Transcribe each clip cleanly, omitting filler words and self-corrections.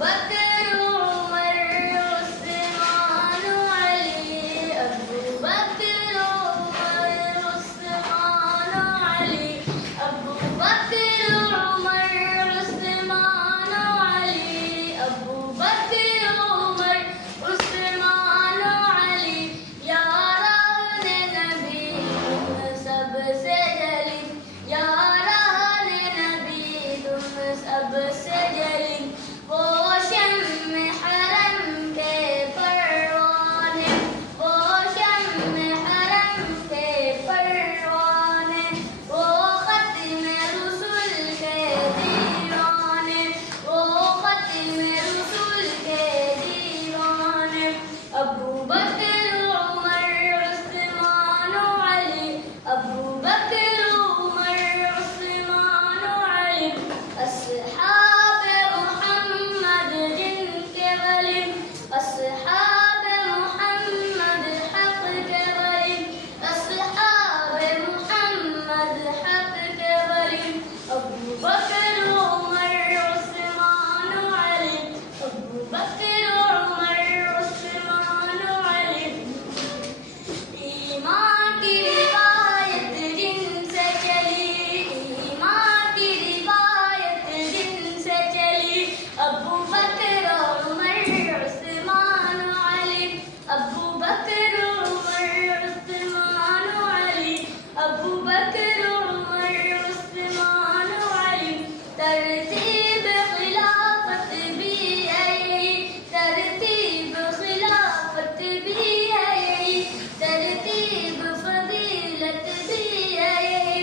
बकर उमर उस्मान अली, अबू बकर उमर उस्मान अली, अबू बकर उमर उस्मान अली, अबू बकर उमर उस्मान अली, यारान नबी तुम सबसे जली, यारान नबी तुम सबसे जली, वो शम्म हरम के परवाने, वो शम्म हरम के परवाने, वो खत्म रसूल के दीवाने, वो खत्म रसूल के दीवाने, अबू बकर उमर उस्मान अली, अबू बकर उमर उस्मान अली, अस्हाब मोहम्मद जिनके वली, अस्हाब मोहम्मद हक के वली, अस्हाब मोहम्मद हक के वली, अबू बकर उमर उस्मान अली, अबू बकर उमर उस्मान अली, ईमान की रिवायत जिनसे चली, ईमान की रिवायत जिनसे चली, अबू बकर उमर उस्मान अली, अबू बकर उमर उस्मान अली, अबू बकर उमर उस्मान अली, तरतीब खिलाफत भी है यही, तरतीब खिलाफत भी है यही, तरतीब फजीलत भी है यही,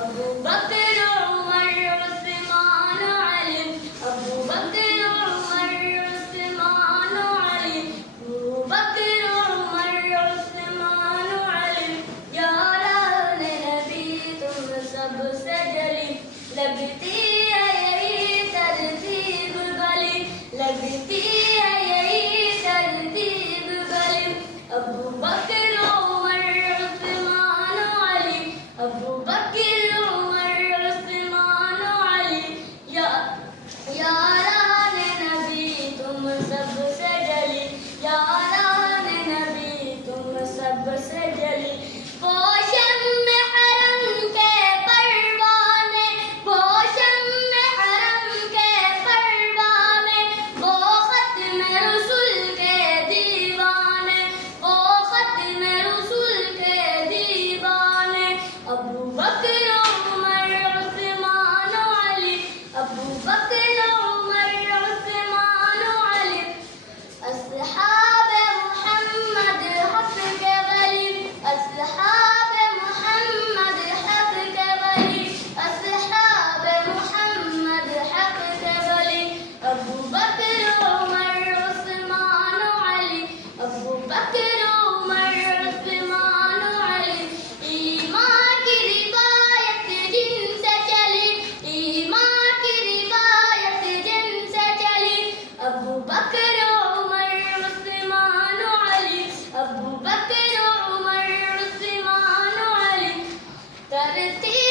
अबू बकर उमर उस्मान अली, अबू बकर उमर उस्मान अली, अबू बकर उमर उस्मान अली, यारान नबी तुम सबसे जली, लगती है यही तरतीब गली, लगती है यही तरतीब गली, अबू बकर उमर उस्मान अली, अबू बकर उमर उस्मान अली, यारान नबी तुम सबसे जली, यारान नबी तुम सबसे जली, वो शम्म हरम के परवाने, वो शम्म हरम के परवाने, वो खत्म रसूल के दीवाने, वो खत्म रसूल के दीवाने, अबू बकर उमर उस्मान अली, अबू बकर उमर उस्मान अली, अस्हाब मोहम्मद हक के वली, अस्हाब मोहम्मद हक के वली, अस्हाब मोहम्मद हक के वली, अबू बकर उमर उस्मान अली, अबू बकर उमर उस्मान अली, ईमान की रिवायत जिनसे चली, ईमान की रिवायत जिनसे चली, अबू बकर उमर उस्मान अली, अबू बकर उमर उस्मान अली, तरतीब